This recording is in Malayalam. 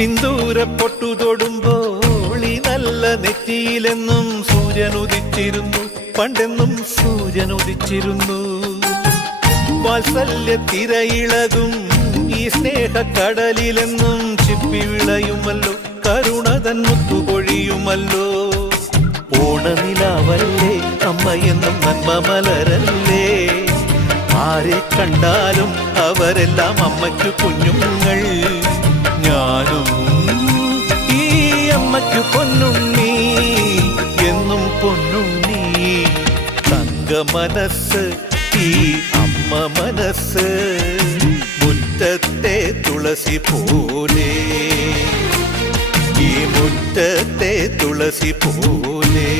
സിന്ദൂര പൊട്ടു തൊടുമ്പോൾ ഈ നല്ല നെറ്റിയിലെന്നും സൂര്യൻ ഉദിച്ചിരുന്നു, പണ്ടെന്നും സൂര്യൻ ഉദിച്ചിരുന്നു. വാത്സല്യ തിരയിളകും ഈ സ്നേഹക്കടലിലെന്നും ചിപ്പി വിളയുമല്ലോ, കരുണതൻ മുത്തുപൊഴിയുമല്ലോ. ഓണനിലാവല്ലേ അമ്മയെന്നും നന്മ മലരല്ലേ, ആരെ കണ്ടാലും അവരെല്ലാം അമ്മയ്ക്കു കുഞ്ഞുങ്ങൾ. ഞാനും ഈ അമ്മയ്ക്കു പൊന്നുണ്ണി, എന്നും പൊന്നുണ്ണി. തങ്ക മനസ്സ് ഈ അമ്മ മനസ്സ്, മുറ്റത്തെ തുളസി പോലെ, ഈ മുറ്റത്തെ തുളസി പോലെ.